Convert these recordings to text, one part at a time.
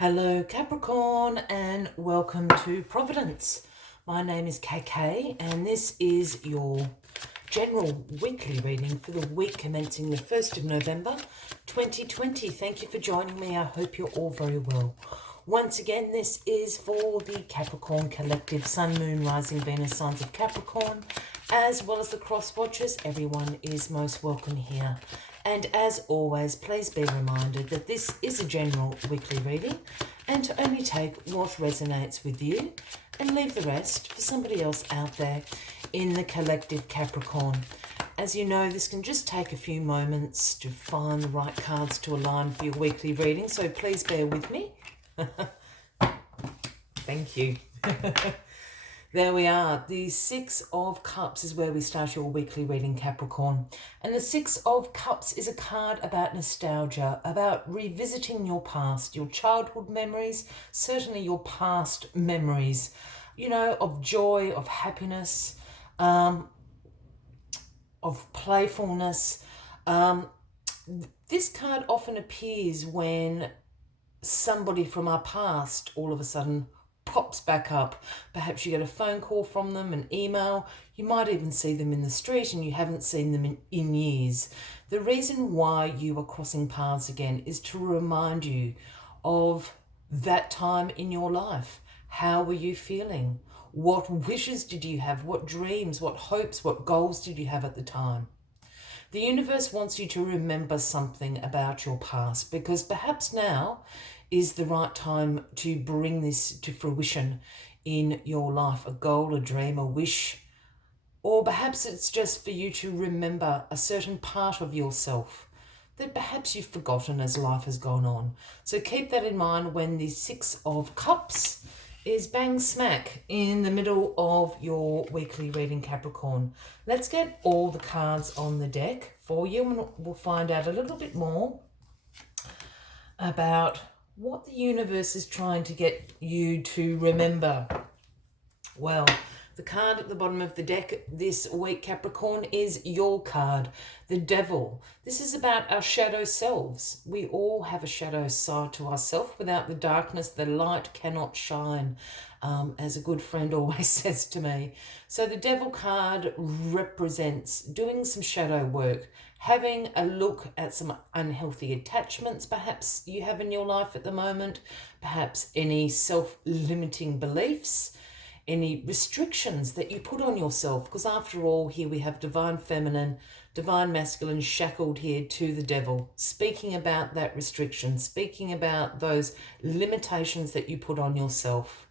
Hello Capricorn and welcome to Providence. My name is KK and this is your general weekly reading for the week commencing the 1st of November 2020. Thank you for joining me. I hope you're all very well. Once again, this is for the Capricorn Collective, Sun, Moon, Rising, Venus, signs of Capricorn, as well as the cross watchers. Everyone is most welcome here. And as always, please be reminded that this is a general weekly reading and to only take what resonates with you and leave the rest for somebody else out there in the collective Capricorn. As you know, this can just take a few moments to find the right cards to align for your weekly reading, so please bear with me. Thank you. There we are. The Six of Cups is where we start your weekly reading, Capricorn. And the Six of Cups is a card about nostalgia, about revisiting your past, your childhood memories, certainly your past memories, you know, of joy, of happiness, of playfulness. This card often appears when somebody from our past all of a sudden pops back up. Perhaps you get a phone call from them, an email. You might even see them in the street and you haven't seen them in years. The reason why you are crossing paths again is to remind you of that time in your life. How were you feeling? What wishes did you have? What dreams, what hopes, what goals did you have at the time? The universe wants you to remember something about your past, because perhaps now is the right time to bring this to fruition in your life. A goal, a dream, a wish, or perhaps it's just for you to remember a certain part of yourself that perhaps you've forgotten as life has gone on. So keep that in mind when the Six of Cups is bang smack in the middle of your weekly reading, Capricorn. Let's get all the cards on the deck for you and we'll find out a little bit more about what the universe is trying to get you to remember. Well, the card at the bottom of the deck this week, Capricorn, is your card, the Devil. This is about our shadow selves. We all have a shadow side to ourselves. Without the darkness, the light cannot shine, as a good friend always says to me. So the Devil card represents doing some shadow work, having a look at some unhealthy attachments perhaps you have in your life at the moment, perhaps any self-limiting beliefs, any restrictions that you put on yourself, because after all, here we have divine feminine, divine masculine shackled here to the devil, speaking about that restriction, speaking about those limitations that you put on yourself.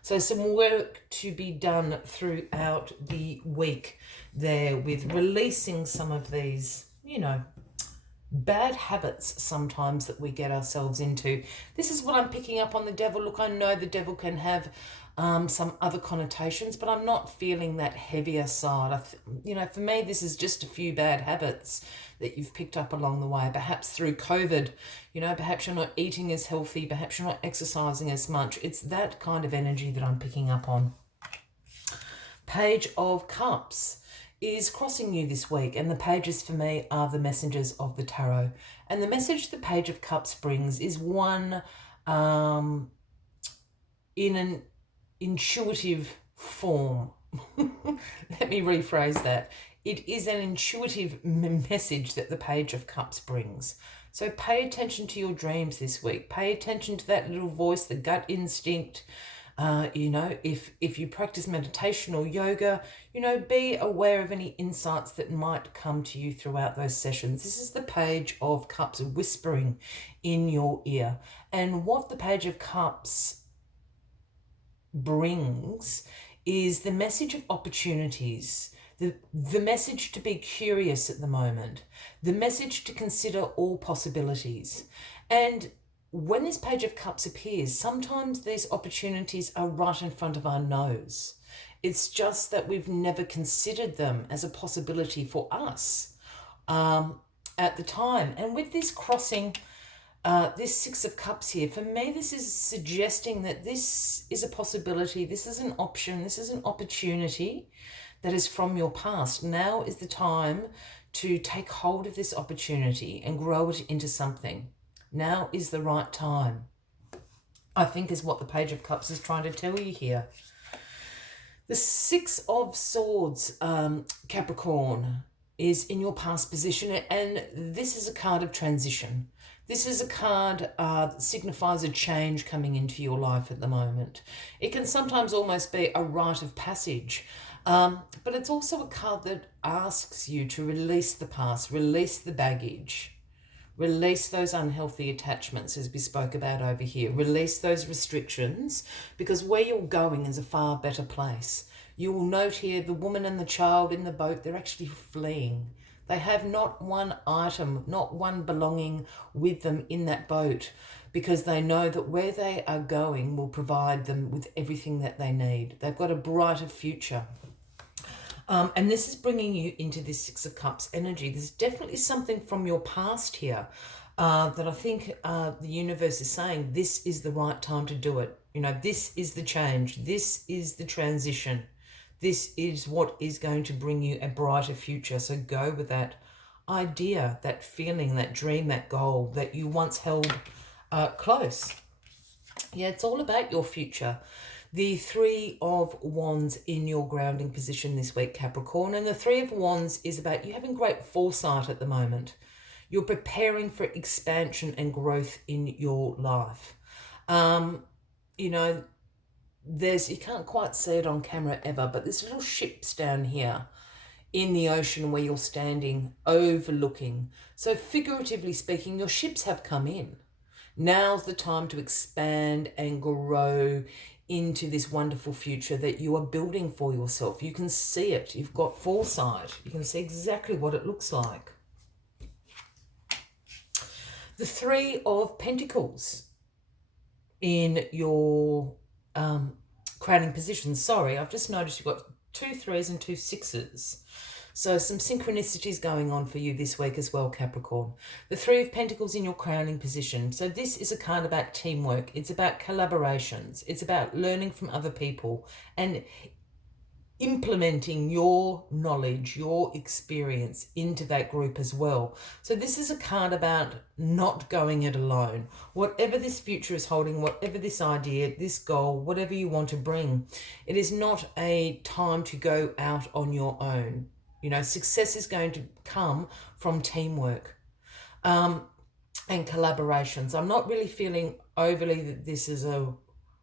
So some work to be done throughout the week there with releasing some of these, you know, bad habits sometimes that we get ourselves into. This is what I'm picking up on the devil. Look, I know the devil can have some other connotations, but I'm not feeling that heavier side. You know, for me, this is just a few bad habits that you've picked up along the way, perhaps through COVID. You know, perhaps you're not eating as healthy, perhaps you're not exercising as much. It's that kind of energy that I'm picking up on. Page of Cups is crossing you this week, and the pages for me are the messengers of the tarot. And the message the Page of Cups brings is one in an intuitive form. Let me rephrase that. It is an intuitive message that the Page of Cups brings. So pay attention to your dreams this week. Pay attention to that little voice, the gut instinct. You know, if you practice meditation or yoga, you know, be aware of any insights that might come to you throughout those sessions. This is the Page of Cups whispering in your ear. And what the Page of Cups brings is the message of opportunities, the message to be curious at the moment, the message to consider all possibilities. And when this Page of Cups appears, sometimes these opportunities are right in front of our nose. It's just that we've never considered them as a possibility for us at the time. And with this crossing, this Six of Cups here, for me, this is suggesting that this is a possibility, this is an option, this is an opportunity that is from your past. Now is the time to take hold of this opportunity and grow it into something. Now is the right time. I think is what the Page of Cups is trying to tell you here. The Six of Swords, Capricorn, is in your past position, and this is a card of transition. This is a card that signifies a change coming into your life at the moment. It can sometimes almost be a rite of passage, but it's also a card that asks you to release the past, release the baggage, release those unhealthy attachments, as we spoke about over here. Release those restrictions, because where you're going is a far better place. You will note here the woman and the child in the boat, they're actually fleeing. They have not one item, not one belonging with them in that boat, because they know that where they are going will provide them with everything that they need. They've got a brighter future. And this is bringing you into this Six of Cups energy. There's definitely something from your past here that I think the universe is saying this is the right time to do it. You know, this is the change. This is the transition. This is what is going to bring you a brighter future. So go with that idea, that feeling, that dream, that goal that you once held close. Yeah, it's all about your future. The Three of Wands in your grounding position this week, Capricorn. And the Three of Wands is about you having great foresight at the moment. You're preparing for expansion and growth in your life. You know, you can't quite see it on camera ever, but there's little ships down here in the ocean where you're standing overlooking. So figuratively speaking, your ships have come in. Now's the time to expand and grow into this wonderful future that you are building for yourself. You can see it. You've got foresight. You can see exactly what it looks like. The Three of Pentacles in your crowning position. Sorry, I've just noticed you've got 2 3s and 2 6s. So some synchronicities going on for you this week as well, Capricorn. The Three of Pentacles in your crowning position. So this is a card about teamwork. It's about collaborations. It's about learning from other people and implementing your knowledge, your experience into that group as well. So this is a card about not going it alone. Whatever this future is holding, whatever this idea, this goal, whatever you want to bring, it is not a time to go out on your own. You know, success is going to come from teamwork and collaborations. I'm not really feeling overly that this is a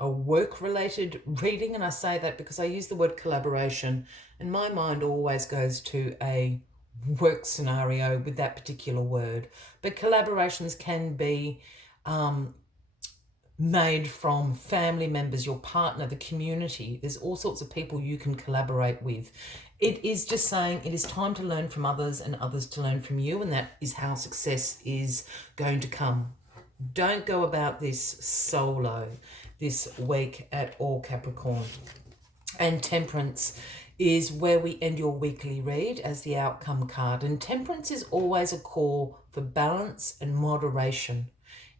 work-related reading, and I say that because I use the word collaboration, and my mind always goes to a work scenario with that particular word. But collaborations can be made from family members, your partner, the community. There's all sorts of people you can collaborate with. It is just saying it is time to learn from others and others to learn from you, and that is how success is going to come. Don't go about this solo this week at all, Capricorn. And Temperance is where we end your weekly read as the outcome card. And Temperance is always a call for balance and moderation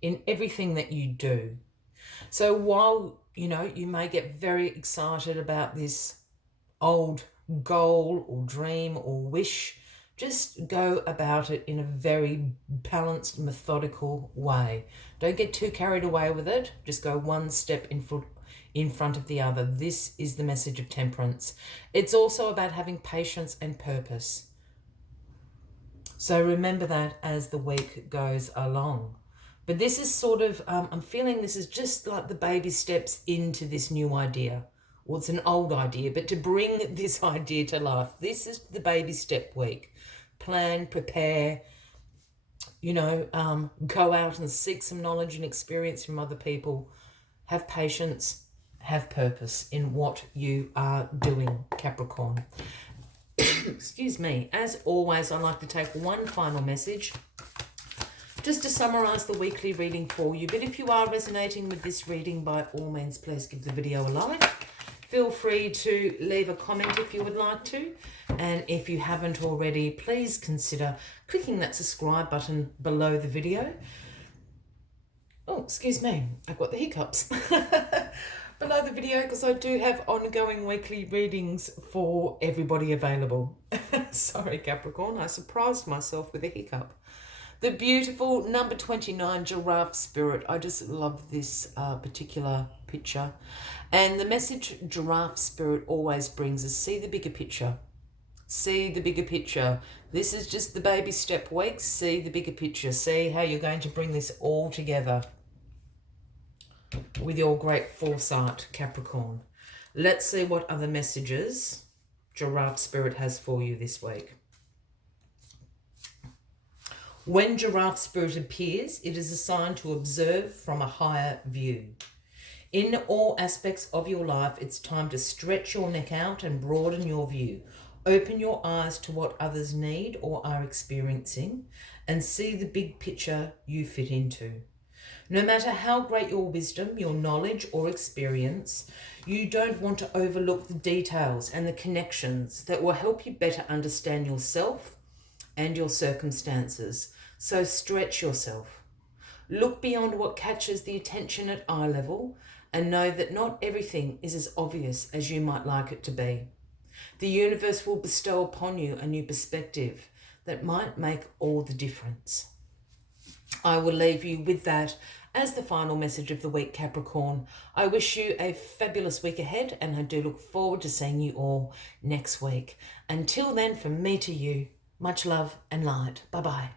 in everything that you do. So while, you know, you may get very excited about this old goal or dream or wish, just go about it in a very balanced, methodical way. Don't get too carried away with it. Just go one step in front of the other. This is the message of Temperance. It's also about having patience and purpose. So remember that as the week goes along. But this is sort of, I'm feeling this is just like the baby steps into this new idea. Well, it's an old idea, but to bring this idea to life, this is the baby step week. Plan, prepare, you know, go out and seek some knowledge and experience from other people. Have patience, have purpose in what you are doing, Capricorn. Excuse me. As always, I like to take one final message just to summarize the weekly reading for you. But if you are resonating with this reading, by all means, please give the video a like. Feel free to leave a comment if you would like to. And if you haven't already, please consider clicking that subscribe button below the video. Oh, excuse me, I've got the hiccups. Below the video, because I do have ongoing weekly readings for everybody available. Sorry, Capricorn, I surprised myself with a hiccup. The beautiful number 29 giraffe spirit. I just love this particular picture. And the message giraffe spirit always brings is see the bigger picture. See the bigger picture. This is just the baby step week. See the bigger picture. See how you're going to bring this all together with your great foresight, Capricorn. Let's see what other messages giraffe spirit has for you this week. When giraffe spirit appears, it is a sign to observe from a higher view. In all aspects of your life, it's time to stretch your neck out and broaden your view. Open your eyes to what others need or are experiencing and see the big picture you fit into. No matter how great your wisdom, your knowledge or experience, you don't want to overlook the details and the connections that will help you better understand yourself and your circumstances. So stretch yourself. Look beyond what catches the attention at eye level and know that not everything is as obvious as you might like it to be. The universe will bestow upon you a new perspective that might make all the difference. I will leave you with that as the final message of the week, Capricorn. I wish you a fabulous week ahead, and I do look forward to seeing you all next week. Until then, from me to you, much love and light. Bye-bye.